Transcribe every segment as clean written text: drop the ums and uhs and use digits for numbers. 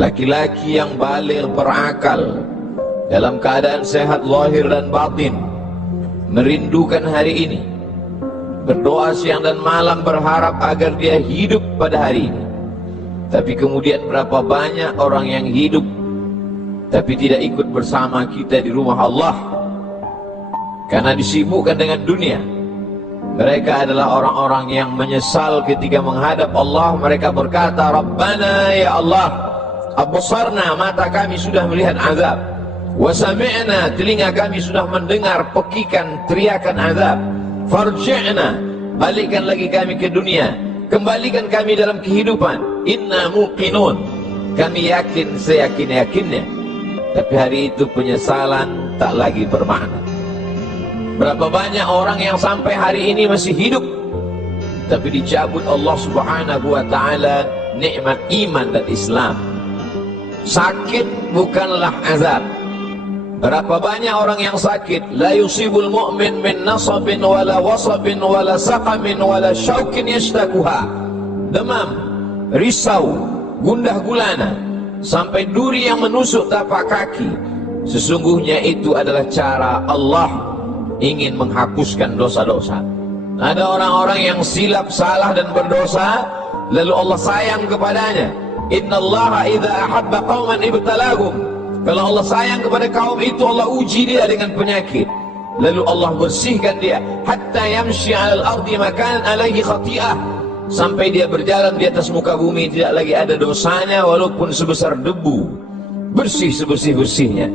laki-laki yang baligh berakal dalam keadaan sehat zahir dan batin merindukan hari ini, berdoa siang dan malam berharap agar dia hidup pada hari ini. Tapi kemudian berapa banyak orang yang hidup tapi tidak ikut bersama kita di rumah Allah karena disibukkan dengan dunia. Mereka adalah orang-orang yang menyesal ketika menghadap Allah. Mereka berkata, Rabbana ya Allah, absarna, mata kami sudah melihat azab, wa sami'na, telinga kami sudah mendengar pekikan teriakan azab, farji'na, balikkan lagi kami ke dunia, kembalikan kami dalam kehidupan, inna muqinun, kami yakin seyakin-yakinnya. Tapi hari itu penyesalan tak lagi bermakna. Berapa banyak orang yang sampai hari ini masih hidup tapi dicabut Allah subhanahu wa ta'ala nikmat iman dan Islam. Sakit bukanlah azab. Berapa banyak orang yang sakit, la yusibul mu'min min nasabin wala wasabin wala saqamin wala syaukin yashtakuha, demam, risau, gundah gulana, sampai duri yang menusuk tapak kaki. Sesungguhnya itu adalah cara Allah ingin menghapuskan dosa-dosa. Ada orang-orang yang silap, salah dan berdosa, lalu Allah sayang kepadanya. Innallaha idza ahabba qauman ibtalahum. Kalau Allah sayang kepada kaum itu, Allah uji dia dengan penyakit, lalu Allah bersihkan dia hatta yamshi 'alal ardi makanan alaihi khati'ah, sampai dia berjalan di atas muka bumi tidak lagi ada dosanya walaupun sebesar debu, bersih sebersih-bersihnya.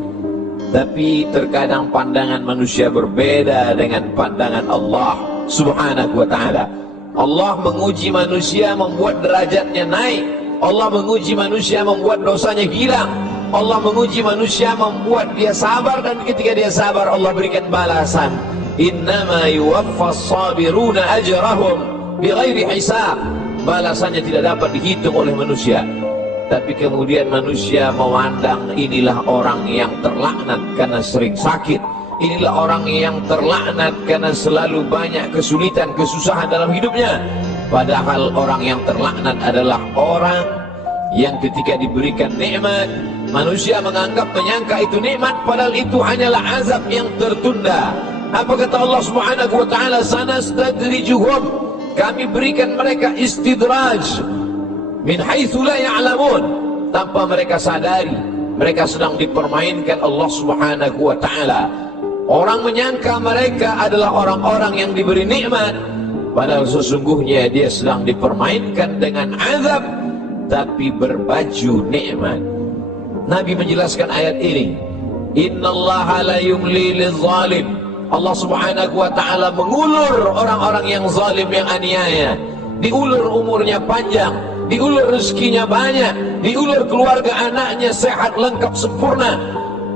Tapi terkadang pandangan manusia berbeda dengan pandangan Allah subhanahu wa ta'ala. Allah menguji manusia membuat derajatnya naik. Allah menguji manusia membuat dosanya hilang. Allah menguji manusia membuat dia sabar, dan ketika dia sabar Allah berikan balasan. Innama yuwaffas sabiruna ajrahum bighairi hisab. Balasannya tidak dapat dihitung oleh manusia. Tapi kemudian manusia memandang inilah orang yang terlaknat karena sering sakit, inilah orang yang terlaknat karena selalu banyak kesulitan, kesusahan dalam hidupnya. Padahal orang yang terlaknat adalah orang yang ketika diberikan nikmat, manusia menganggap, menyangka itu nikmat, padahal itu hanyalah azab yang tertunda. Apa kata Allah subhanahu wa ta'ala? Sanastadrijuhum, kami berikan mereka istidraj min haitsu la ya'lamun, tanpa mereka sadari mereka sedang dipermainkan Allah subhanahu wa ta'ala. Orang menyangka mereka adalah orang-orang yang diberi nikmat, padahal sesungguhnya dia sedang dipermainkan dengan azab tapi berbaju nikmat. Nabi menjelaskan ayat ini, innallaha la yumli lizalim. Allah subhanahu wa ta'ala mengulur orang-orang yang zalim, yang aniaya. Diulur umurnya panjang, diulur rezekinya banyak, diulur keluarga anaknya sehat lengkap sempurna,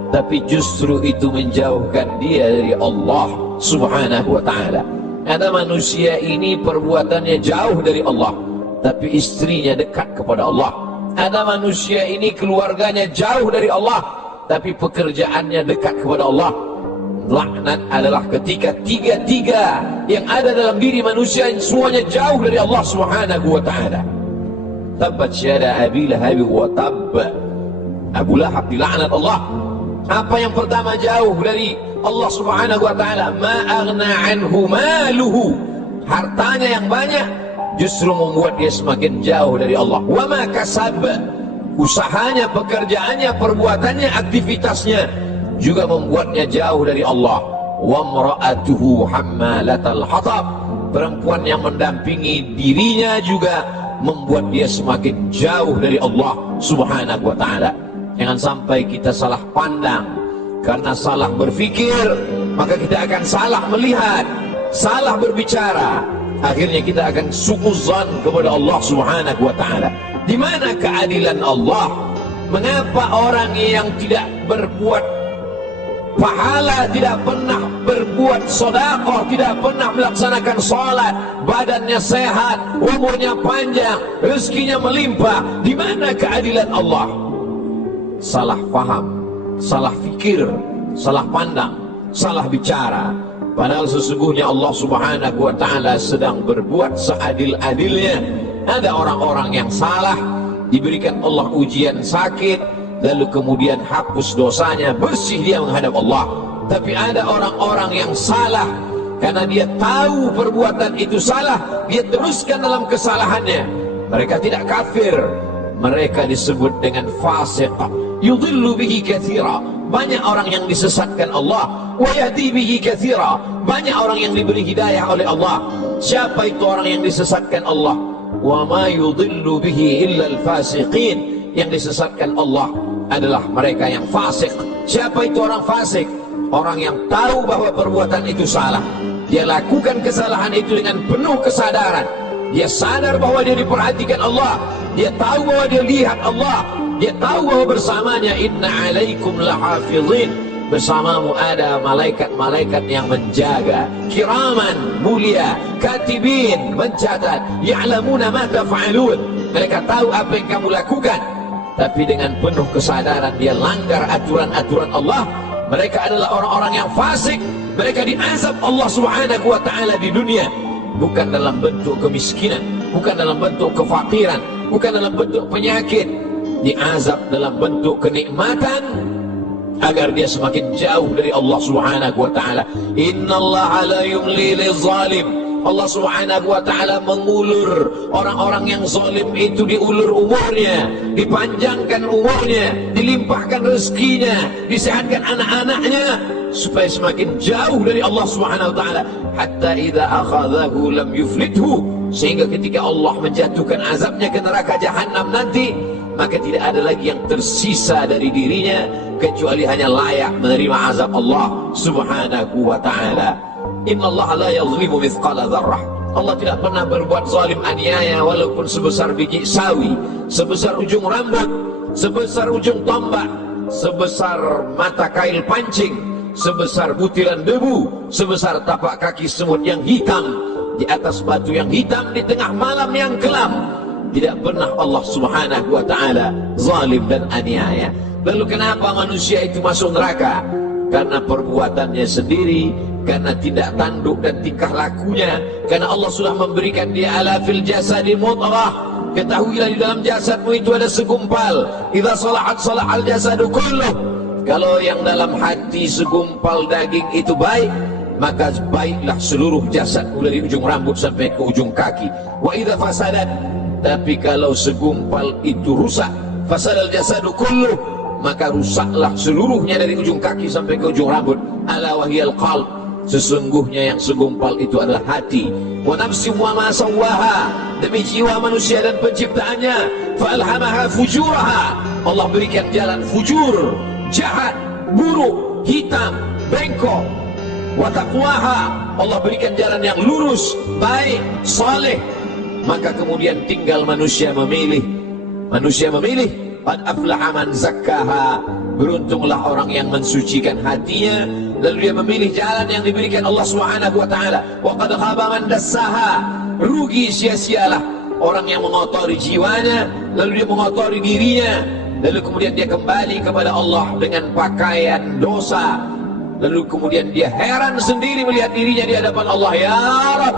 tapi justru itu menjauhkan dia dari Allah subhanahu wa ta'ala. Ada manusia ini perbuatannya jauh dari Allah, tapi istrinya dekat kepada Allah. Ada manusia ini keluarganya jauh dari Allah, tapi pekerjaannya dekat kepada Allah. Laknat adalah ketika tiga-tiga yang ada dalam diri manusia semuanya jauh dari Allah subhanahu wa ta'ala. Tabbat syada Abi Lahab wa tab. Abu Lahab dilaknat Allah. Apa yang pertama jauh dari Allah subhanahu wa ta'ala? Ma aghna anhu maluhu. Hartanya yang banyak justru membuat dia semakin jauh dari Allah. Wa ma kasab. Usahanya, pekerjaannya, perbuatannya, aktivitasnya juga membuatnya jauh dari Allah. Wa mra'atuhu hammalatal hatab. Perempuan yang mendampingi dirinya juga membuat dia semakin jauh dari Allah subhanahu wa ta'ala. Jangan sampai kita salah pandang. Karena salah berfikir, maka kita akan salah melihat, salah berbicara. Akhirnya kita akan su'uzan kepada Allah subhanahu wa ta'ala. Di mana keadilan Allah? Mengapa orang yang tidak berbuat pahala, tidak pernah berbuat sedekah, tidak pernah melaksanakan salat, badannya sehat, umurnya panjang, rezekinya melimpah? Di mana keadilan Allah? Salah paham, salah fikir, salah pandang, salah bicara. Padahal sesungguhnya Allah subhanahu wa ta'ala sedang berbuat seadil-adilnya. Ada orang-orang yang salah, diberikan Allah ujian sakit, lalu kemudian hapus dosanya, bersih dia menghadap Allah. Tapi ada orang-orang yang salah, karena dia tahu perbuatan itu salah, dia teruskan dalam kesalahannya. Mereka tidak kafir, mereka disebut dengan fasik. Yudhillu bihi katsira, banyak orang yang disesatkan Allah. Wa yahdi bihi katsira, banyak orang yang diberi hidayah oleh Allah. Siapa itu orang yang disesatkan Allah? Wa ma yudhillu bihi illa al-fasiqin, yang disesatkan Allah adalah mereka yang fasik. Siapa itu orang fasik? Orang yang tahu bahwa perbuatan itu salah, dia lakukan kesalahan itu dengan penuh kesadaran. Dia sadar bahwa dia diperhatikan Allah, dia tahu bahwa dia lihat Allah, dia tahu bahwa bersamanya inna alaikum lahafizin, bersamamu ada malaikat-malaikat yang menjaga, kiraman, mulia, katibin, mencatat, ya'lamuna ma taf'alun, mereka tahu apa yang kamu lakukan. Tapi dengan penuh kesadaran dia langgar aturan-aturan Allah. Mereka adalah orang-orang yang fasik. Mereka diazab Allah subhanahu wa ta'ala di dunia, bukan dalam bentuk kemiskinan, bukan dalam bentuk kefakiran, bukan dalam bentuk penyakit. Diazab dalam bentuk kenikmatan, agar dia semakin jauh dari Allah subhanahu wa ta'ala. Innallaha la yumli lizalim, Allah subhanahu wa ta'ala mengulur orang-orang yang zalim itu, diulur umurnya, dipanjangkan umurnya, dilimpahkan rezekinya, disehatkan anak-anaknya, supaya semakin jauh dari Allah subhanahu wa ta'ala. Hatta idza akhadhahu lam yuflithu, sehingga ketika Allah menjatuhkan azabnya ke neraka jahanam nanti, maka tidak ada lagi yang tersisa dari dirinya kecuali hanya layak menerima azab Allah subhanahu wa ta'ala. Innallaha la yazlimu mithqala dzarrah, Allah tidak pernah berbuat zalim, aniaya, walaupun sebesar biji sawi, sebesar ujung rambut, sebesar ujung tombak, sebesar mata kail pancing, sebesar butiran debu, sebesar tapak kaki semut yang hitam di atas batu yang hitam di tengah malam yang kelam. Tidak pernah Allah subhanahu wa ta'ala zalim dan aniaya. Lalu kenapa manusia itu masuk neraka? Karena perbuatannya sendiri, karena tidak tanduk dan tingkah lakunya. Karena Allah sudah memberikan dia ala fil jasadi mudghah, ketahuilah di dalam jasadmu itu ada segumpal. Idza salahat salahal jasadu kulluh, kalau yang dalam hati segumpal daging itu baik, maka baiklah seluruh jasadmu dari ujung rambut sampai ke ujung kaki. Wa idza fasadat, tapi kalau segumpal itu rusak, fasadal jasadu kulluh, maka rusaklah seluruhnya dari ujung kaki sampai ke ujung rambut. Ala wahyal qalb, sesungguhnya yang segumpal itu adalah hati. Wa nafsi wa ma sawwaha, demi jiwa manusia dan penciptaannya. Fa alhamaha fujuraha, Allah berikan jalan fujur, jahat, buruk, hitam, bengkok. Wa taqwaha, Allah berikan jalan yang lurus, baik, saleh. Maka kemudian tinggal manusia memilih. Manusia memilih. Qad aflaha man zakkaha, beruntunglah orang yang mensucikan hatinya, lalu dia memilih jalan yang diberikan Allah Subhanahu wa taala. Wa qad khaba man dassaha, rugi sia-sialah orang yang mengotori jiwanya, lalu dia mengotori dirinya, lalu kemudian dia kembali kepada Allah dengan pakaian dosa, lalu kemudian dia heran sendiri melihat dirinya di hadapan Allah. Ya Rabb,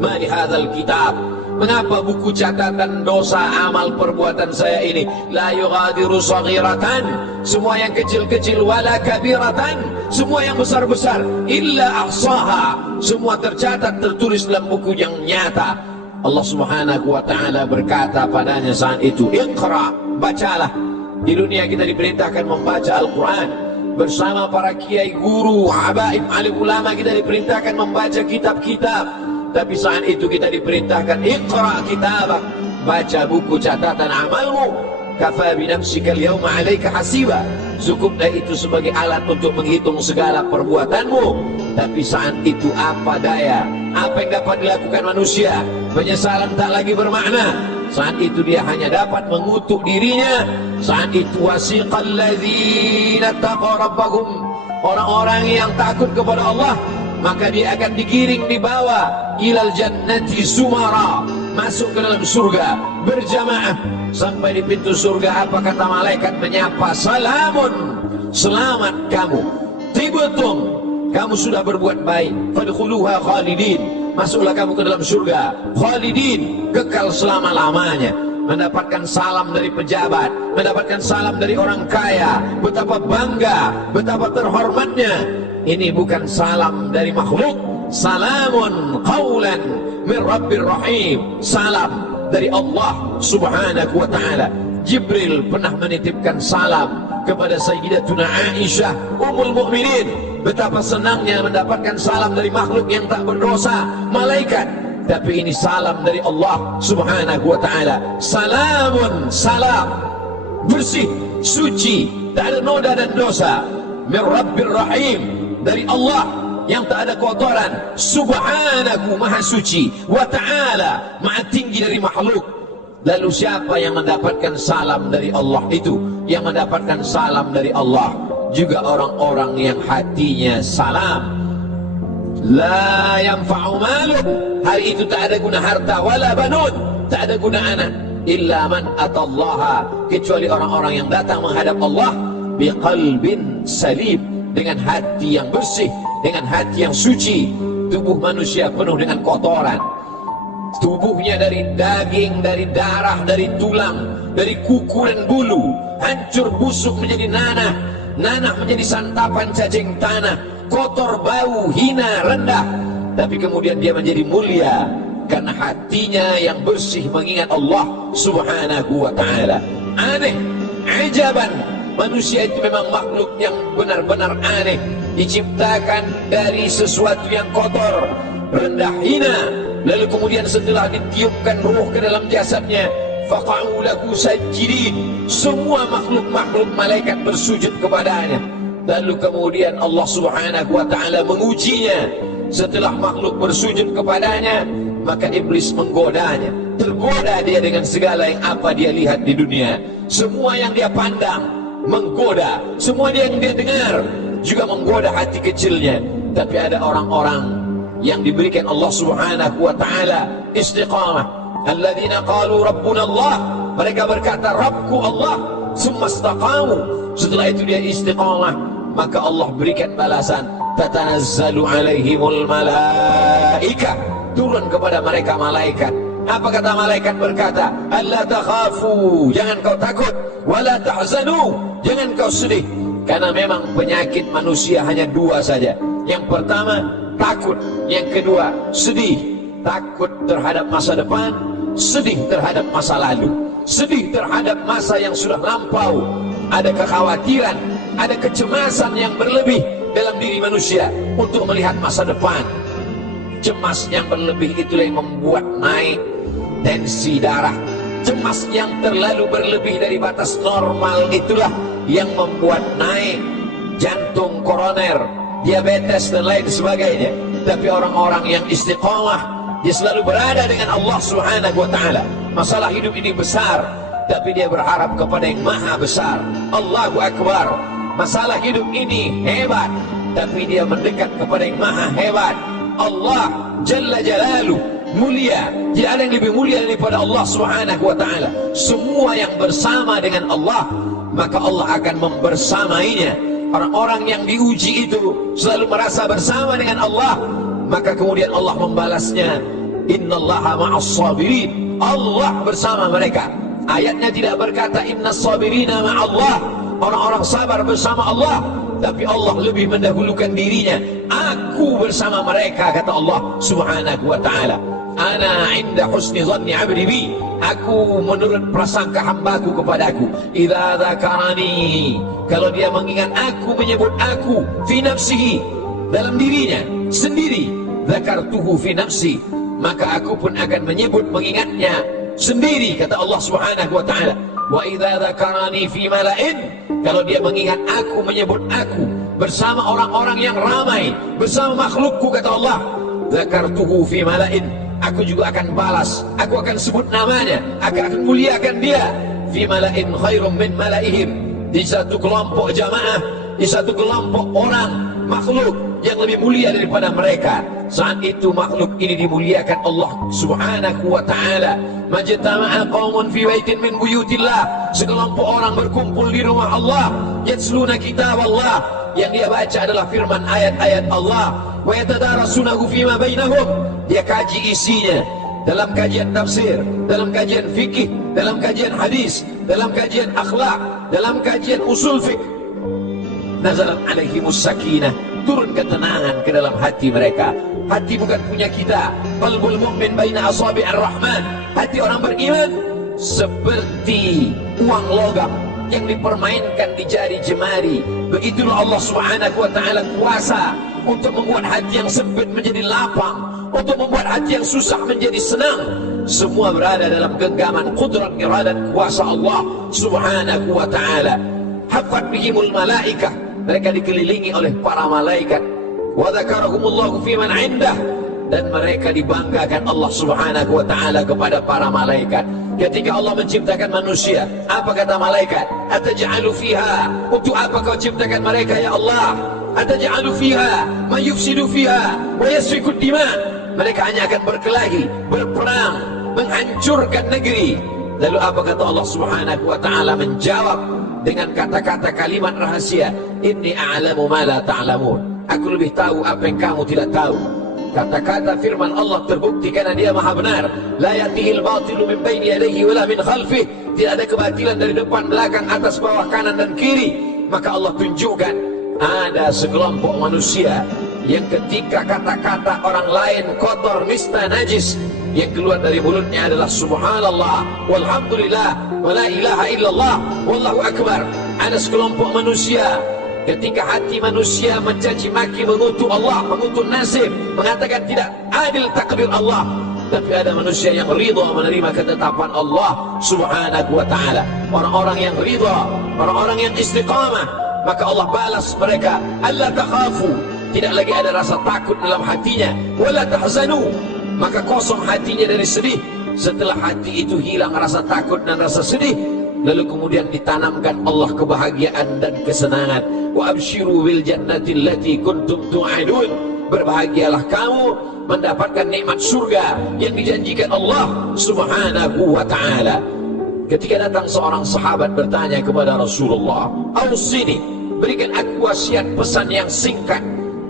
ma li hadzal kitab, mengapa buku catatan dosa amal perbuatan saya ini la yughadiru saghiratan, semua yang kecil-kecil, wala kabiratan, semua yang besar-besar, illa ahsaha, semua tercatat tertulis dalam buku yang nyata. Allah Subhanahu wa taala berkata padanya saat itu, Iqra, bacalah. Di dunia kita diperintahkan membaca Al-Quran bersama para kiai, guru, habaib, alim ulama, kita diperintahkan membaca kitab-kitab. Tapi saat itu kita diperintahkan Iqra kitabak, baca buku catatan amalmu. Kafa bi nafsika al-yawma 'alaika hasiba, cukuplah itu sebagai alat untuk menghitung segala perbuatanmu. Tapi saat itu apa daya, apa yang dapat dilakukan manusia? Penyesalan tak lagi bermakna. Saat itu dia hanya dapat mengutuk dirinya. Saat itu wasiqal ladzina taqaw rabbahum, orang-orang yang takut kepada Allah, maka dia akan digiring di bawah ilal jannati sumara, masuk ke dalam surga berjamaah. Sampai di pintu surga, apa kata malaikat menyapa? Salamun, selamat kamu, tibtum, kamu sudah berbuat baik, fadkhuluha khalidin, masuklah kamu ke dalam surga khalidin, kekal selama-lamanya. mendapatkan salam dari pejabat, mendapatkan salam dari orang kaya. Betapa bangga, betapa terhormatnya. Ini bukan salam dari makhluk. Salamun qawlan min Rabbir Rahim. Salam dari Allah subhanahu wa ta'ala. Jibril pernah menitipkan salam kepada Sayyidatuna Aisyah Ummul Mukminin. Betapa senangnya mendapatkan salam dari makhluk yang tak berdosa, malaikat. Tapi ini salam dari Allah subhanahu wa ta'ala. Salamun, salam, bersih, suci, tak ada noda dan dosa. Min Rabbir Rahim, dari Allah yang tak ada kotoran. Subhanahu, maha suci. Wa ta'ala, maha tinggi dari makhluk. Lalu siapa yang mendapatkan salam dari Allah itu? Yang mendapatkan salam dari Allah juga orang-orang yang hatinya salam. La yanfa'u malun, hari itu tak ada guna harta, wala banun, tak ada guna anak, illa man atallaha, kecuali orang-orang yang datang menghadap Allah biqalbin salim, dengan hati yang bersih, dengan hati yang suci. Tubuh manusia penuh dengan kotoran. Tubuhnya dari daging, dari darah, dari tulang, dari kuku dan bulu, hancur busuk menjadi nanah, nanah menjadi santapan cacing tanah, kotor, bau, hina, rendah. Tapi kemudian dia menjadi mulia karena hatinya yang bersih mengingat Allah subhanahu wa ta'ala. Aneh, ajaban, manusia itu memang makhluk yang benar-benar aneh, diciptakan dari sesuatu yang kotor, rendah, hina. Lalu kemudian setelah ditiupkan ruh ke dalam jasadnya, faqa'u lahu sajidin, semua makhluk-makhluk malaikat bersujud kepadanya. Lalu kemudian Allah subhanahu wa ta'ala mengujinya. Setelah makhluk bersujud kepadanya, maka iblis menggodanya. Tergoda dia dengan segala yang apa dia lihat di dunia. Semua yang dia pandang menggoda, semua yang dia dengar juga menggoda hati kecilnya. Tapi ada orang-orang yang diberikan Allah subhanahu wa ta'ala istiqamah. Alladzina qalu rabbuna Allah, mereka berkata Rabbku Allah, summa istaqamu, setelah itu dia istiqamah, maka Allah berikan balasan. Tatanazzalu alaihimul malaika, turun kepada mereka malaikat. Apa kata malaikat? Berkata, alla takhafu, jangan kau takut, wala tahzanu, jangan kau sedih. Karena memang penyakit manusia hanya dua saja. Yang pertama takut, yang kedua sedih. Takut terhadap masa depan, sedih terhadap masa lalu, sedih terhadap masa yang sudah lampau. Ada kekhawatiran, ada kecemasan yang berlebih dalam diri manusia untuk melihat masa depan. Cemas yang berlebih itulah yang membuat naik tensi darah. Cemas yang terlalu berlebih dari batas normal itulah yang membuat naik jantung koroner, diabetes dan lain sebagainya. Tapi orang-orang yang istiqamah, dia selalu berada dengan Allah subhanahu wa ta'ala. Masalah hidup ini besar, tapi dia berharap kepada yang maha besar. Allahu Akbar. Masalah hidup ini hebat, tapi dia mendekat kepada yang maha hebat. Allah Jalla Jalaluh, mulia. Tidak ada yang lebih mulia daripada Allah subhanahu wa ta'ala. Semua yang bersama dengan Allah, maka Allah akan membersamainya. Orang-orang yang diuji itu selalu merasa bersama dengan Allah, maka kemudian Allah membalasnya, innallaha ma'as sabirin, Allah bersama mereka. Ayatnya tidak berkata innas sabirina ma'allah, orang-orang sabar bersama Allah, tapi Allah lebih mendahulukan dirinya. Aku bersama mereka, kata Allah subhanahu wa ta'ala. Ana inda husni dhanni 'abdi bi, aku menurut prasangka hambaku kepadaku. Idza dzakarani, kalau dia mengingat aku, menyebut aku, fi nafsihi, dalam dirinya sendiri, dzakartuhu fi nafsi, maka aku pun akan menyebut, mengingatnya sendiri, kata Allah subhanahu wa ta'ala. Wa idza dzakarani fi mala'in, kalau dia mengingat aku, menyebut aku bersama orang-orang yang ramai, bersama makhlukku, kata Allah, dzakartuhu fi mala'in, aku juga akan balas, aku akan sebut namanya, aku akan muliakan dia. Fi mala'in khairum min mala'ihim, di satu kelompok jamaah, di satu kelompok orang makhluk yang lebih mulia daripada mereka. Saat itu makhluk ini dimuliakan Allah subhanahu wa ta'ala. Majtama'a qaumun fi baitin min buyutillah, sekelompok orang berkumpul di rumah Allah, yatsluna kitab Allah, yang dia baca adalah firman ayat-ayat Allah, wa yatadarasunahu fima bainahum, dia kaji isinya, dalam kajian tafsir, dalam kajian fikih, dalam kajian hadis, dalam kajian akhlak, dalam kajian usul fiqh. Nazalat alaihimus sakinah, turun ketenangan ke dalam hati mereka. Hati bukan punya kita. Qalbul mu'min baina asabi'ir rahman. Hati orang beriman seperti uang logam yang dipermainkan di jari jemari. Begitulah Allah Subhanahu wa ta'ala kuasa untuk membuat hati yang sempit menjadi lapang, untuk membuat hati yang susah menjadi senang. Semua berada dalam genggaman qudrat iradat kuasa Allah Subhanahu wa ta'ala. Hafat bihimul malaikah, mereka dikelilingi oleh para malaikat. Wa dzakarahumullahu fi man 'indah, dan mereka dibanggakan Allah Subhanahu wa ta'ala kepada para malaikat. Ketika Allah menciptakan manusia, apa kata malaikat? Ataj'alu fiha, untuk apa kau ciptakan mereka ya Allah? Ataj'alu fiha man yufsidu fiha wa yasfiku dima. Mereka hanya akan berkelahi, berperang, menghancurkan negeri. Lalu apa kata Allah Subhanahu wa ta'ala? Menjawab dengan kata-kata kalimat rahasia, inni a'lamu ma la ta'lamun. Aku lebih tahu apa yang kamu tidak tahu. Kata-kata firman Allah terbukti karena dia maha benar. La yatihil batilu min baini yadayhi wala min khalfih. Tidak ada kebatilan dari depan, belakang, atas, bawah, kanan dan kiri. Maka Allah tunjukkan ada sekelompok manusia yang ketika kata-kata orang lain kotor, nista, najis, yang keluar dari mulutnya adalah subhanallah, walhamdulillah, wa la ilaha illallah, wallahu akbar. Ada sekelompok manusia ketika hati manusia mencaci maki, mengutuk Allah, mengutuk nasib, mengatakan tidak adil takdir Allah. Tapi ada manusia yang ridha menerima ketetapan Allah Subhanahu wa ta'ala. Orang-orang yang ridha, orang-orang yang istiqamah, maka Allah balas mereka. Alla takhafu, tidak lagi ada rasa takut dalam hatinya. Wala tahzanu, maka kosong hatinya dari sedih. Setelah hati itu hilang rasa takut dan rasa sedih, lalu kemudian ditanamkan Allah kebahagiaan dan kesenangan. Wa abshiru bil jannati allati kuntum tu'adun. Berbahagialah kamu mendapatkan nikmat surga yang dijanjikan Allah Subhanahu wa ta'ala. Ketika datang seorang sahabat bertanya kepada Rasulullah, "Ausini, berikan aku wasiat pesan yang singkat.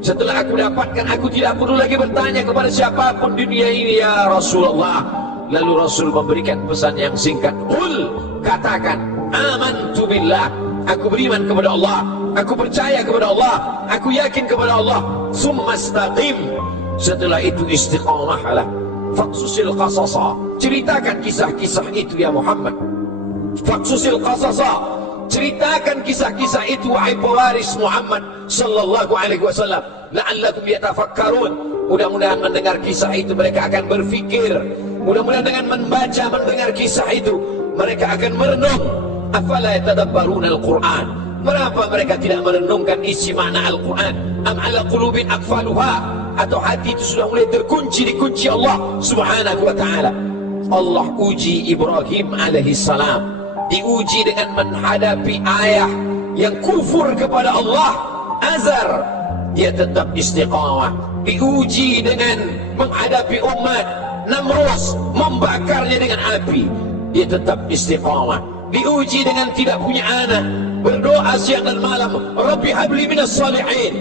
Setelah aku dapatkan, aku tidak perlu lagi bertanya kepada siapapun di dunia ini ya Rasulullah." Lalu Rasul memberikan pesan yang singkat. Qul, katakan, amantu billah, aku beriman kepada Allah, aku percaya kepada Allah, aku yakin kepada Allah. Tsumma istaqim, setelah itu istiqamahlah. Faqsusil qasasa, ceritakan kisah-kisah itu ya Muhammad. Faqsusil qasasa, ceritakan kisah-kisah itu wahai pewaris Muhammad sallallahu alaihi wasallam. La'allakum yatafakkarun, mudah-mudahan mendengar kisah itu mereka akan berfikir. Mudah-mudahan dengan membaca, mendengar kisah itu mereka akan merenung. Afala yatadabbaruna al-Qur'an, mengapa mereka tidak merenungkan isi makna Al-Quran? Am ala qulubin aqfaluha, atau hati itu sudah mulai terkunci, dikunci Allah Subhanahu wa ta'ala. Allah uji Ibrahim alaihissalam, diuji dengan menghadapi ayah yang kufur kepada Allah, Azar, dia tetap istiqamah. Diuji dengan menghadapi umat Namrus, membakarnya dengan api, dia tetap istiqamah. Diuji dengan tidak punya anak, berdoa siang dan malam, Rabbi habli minas salihin,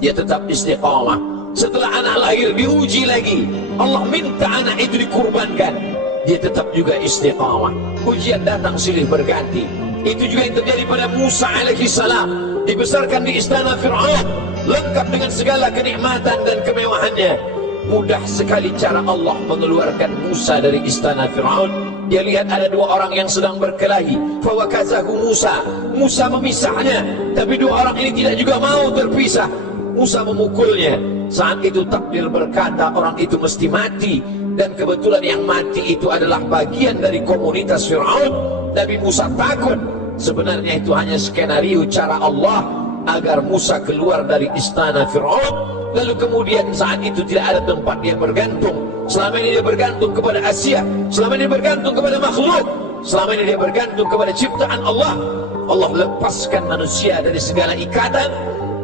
dia tetap istiqamah. Setelah anak lahir diuji lagi, Allah minta anak itu dikurbankan, dia tetap juga istiqamah. Ujian datang silih berganti. Itu juga yang terjadi pada Musa alaihissalam, dibesarkan di istana Fir'aun, lengkap dengan segala kenikmatan dan kemewahannya. Mudah sekali cara Allah mengeluarkan Musa dari istana Fir'aun. Dia lihat ada dua orang yang sedang berkelahi. Fawakazahu Musa, Musa memisahnya, tapi dua orang ini tidak juga mau terpisah. Musa memukulnya. Saat itu takdir berkata orang itu mesti mati, dan kebetulan yang mati itu adalah bagian dari komunitas Fir'aun. Nabi Musa takut. Sebenarnya itu hanya skenario cara Allah agar Musa keluar dari istana Fir'aun. Lalu kemudian saat itu tidak ada tempat dia bergantung. Selama ini dia bergantung kepada Asia, selama ini dia bergantung kepada makhluk, selama ini dia bergantung kepada ciptaan Allah. Allah lepaskan manusia dari segala ikatan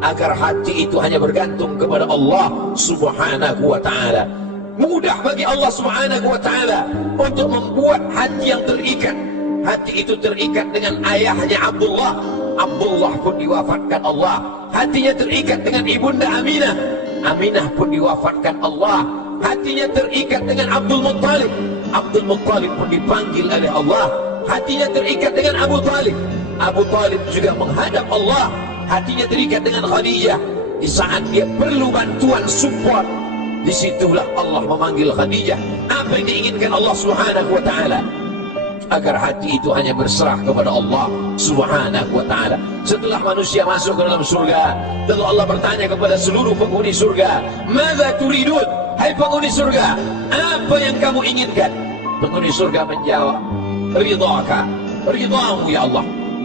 agar hati itu hanya bergantung kepada Allah Subhanahu wa ta'ala. Mudah bagi Allah Subhanahu wa ta'ala untuk membuat hati yang terikat. Hati itu terikat dengan ayahnya Abdullah. Abdullah pun diwafatkan Allah. Hatinya terikat dengan ibunda Aminah. Aminah pun diwafatkan Allah. hatinya terikat dengan Abdul Muttalib. Abdul Muttalib pun dipanggil oleh Allah, hatinya terikat dengan Abu Talib. Abu Talib juga menghadap Allah, hatinya terikat dengan Khadijah. Di saat dia perlu bantuan support, disitulah Allah memanggil Khadijah. Apa yang diinginkan Allah Subhanahu wa ta'ala? Agar hati itu hanya berserah kepada Allah Subhanahu wa ta'ala. Setelah manusia masuk ke dalam surga, lalu Allah bertanya kepada seluruh penghuni surga, "Madza turidun?" Hai penghuni surga, apa yang kamu inginkan? Penghuni surga menjawab, "Ridhaka, ridhamu ya Allah."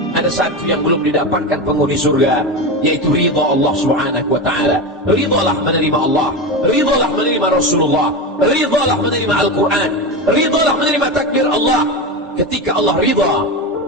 Ada satu yang belum didapatkan penghuni surga, yaitu ridha Allah Subhanahu wa ta'ala. Ridhalah menerima Allah, ridhalah menerima Rasulullah, ridhalah menerima Al-Quran, ridhalah menerima takbir Allah. Ketika Allah ridha,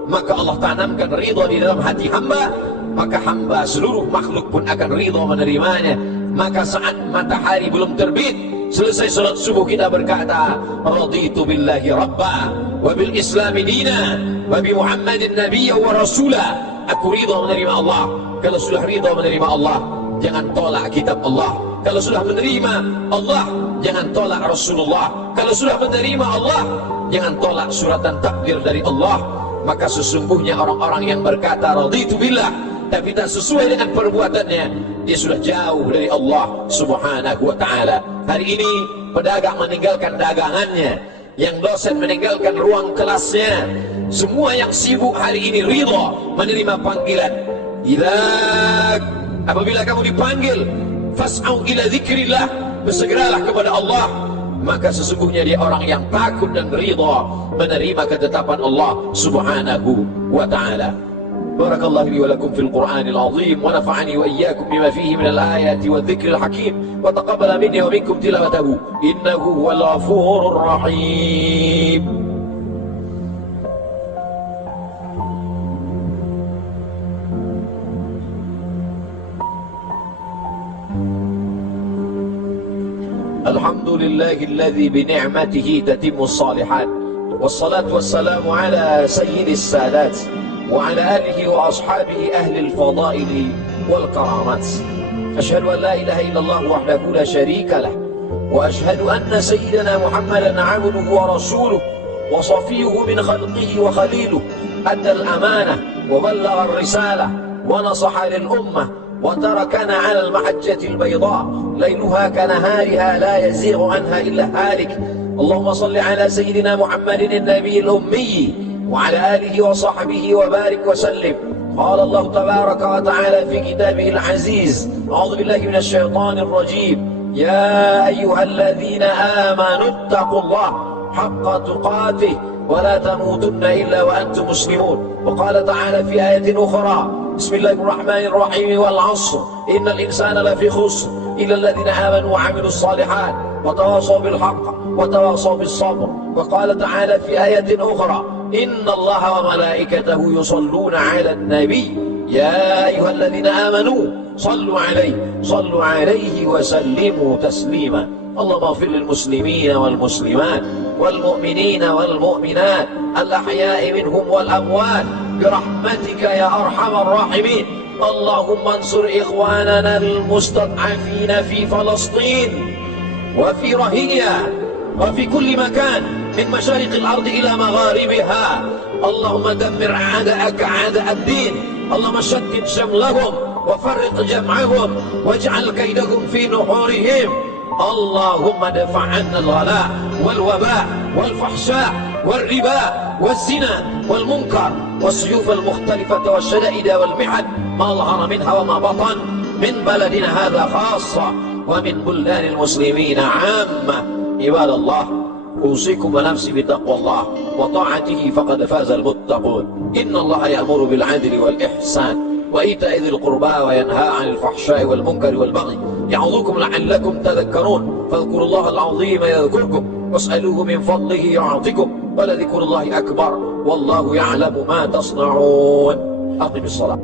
maka Allah tanamkan ridha di dalam hati hamba, maka hamba seluruh makhluk pun akan ridha menerimanya. Maka saat matahari belum terbit, selesai salat subuh kita berkata, "Raditu billahi rabba wa bil islami dina wa bi Muhammadin nabiyya wa rasula." Aku ridha menerima Allah. Kalau sudah ridha menerima Allah, jangan tolak kitab Allah. Kalau sudah menerima Allah, jangan tolak Rasulullah. Kalau sudah menerima Allah, jangan tolak suratan takdir dari Allah. Maka sesungguhnya orang-orang yang berkata raditu billah tapi tak sesuai dengan perbuatannya, dia sudah jauh dari Allah Subhanahu wa ta'ala. Hari ini pedagang meninggalkan dagangannya, yang dosen meninggalkan ruang kelasnya. Semua yang sibuk hari ini ridha menerima panggilan. Apabila kamu dipanggil, fas'au ila dzikrillah, bersegeralah kepada Allah. Maka sesungguhnya dia orang yang takut dan ridha menerima ketetapan Allah Subhanahu wa ta'ala. Barakallahu li wa lakum fil Qur'anil azim wa nafa'ani wa iyyakum bima fihi minal ayati wadh dhikril hakim wa taqabbala minni wa minkum tilawatahu innahu huwal ghafurur rahim. Alhamdulillahilladzi bi ni'matihi tatimmus shalihat. Wassalatu wassalamu ala sayyidis sadat wa ala alihi wa ashabihi ahli al-fadaili wal karamat. Ashhadu an la ilaha illallah wahdahu la sharika lah wa ashhadu anna sayyidana Muhammadan 'abduhu wa rasuluhu wa safiyuhu min khalqihi wa khaliluhu. Adda al-amanah wa ballagha ar-risalah wa nasaha lil ummah وتركنا على المحجة البيضاء ليلها كنهارها لا يزيغ عنها إلا هالك. اللهم صل على سيدنا محمد النبي الأمي وعلى آله وصحبه وبارك وسلم. قال الله تبارك وتعالى في كتابه العزيز: أعوذ بالله من الشيطان الرجيم. يا أيها الذين آمنوا اتقوا الله حق تقاته ولا تموتن إلا وأنتم مسلمون. وقال تعالى في آية أخرى: بسم الله الرحمن الرحيم والعصر إن الإنسان لفي خسر إلا الذين آمنوا وعملوا الصالحات وتواصوا بالحق وتواصوا بالصبر. وقال تعالى في آية أخرى: إن الله وملائكته يصلون على النبي يا أيها الذين آمنوا صلوا عليه وسلموا تسليما. اللهم اغفر للمسلمين والمسلمات والمؤمنين والمؤمنات الأحياء منهم والأموات برحمتك يا أرحم الراحمين. اللهم انصر إخواننا المستضعفين في فلسطين وفي رهينيا وفي كل مكان من مشارق الأرض إلى مغاربها. اللهم دمر أعداءك أعداء الدين. اللهم شتت شملهم وفرق جمعهم واجعل كيدهم في نحورهم. اللهم ادفع عنا الغلاء والوباء والفحشاء والربا والزنا والمنكر والسيوف المختلفة والشدائد والمحن ما ظهر منها وما بطن من بلدنا هذا خاصة ومن بلدان المسلمين عامة. عباد الله، أوصيكم ونفسي بتقوى الله وطاعته فقد فاز المتقون. إن الله يأمر بالعدل والإحسان وإيتاء ذي القربى وينهى عن الفحشاء والمنكر والبغي يعظكم لعلكم تذكرون. فاذكروا الله العظيم يذكركم واسألوه من فضله يعطكم ولذكر الله أكبر والله يعلم ما تصنعون. أقم الصلاة.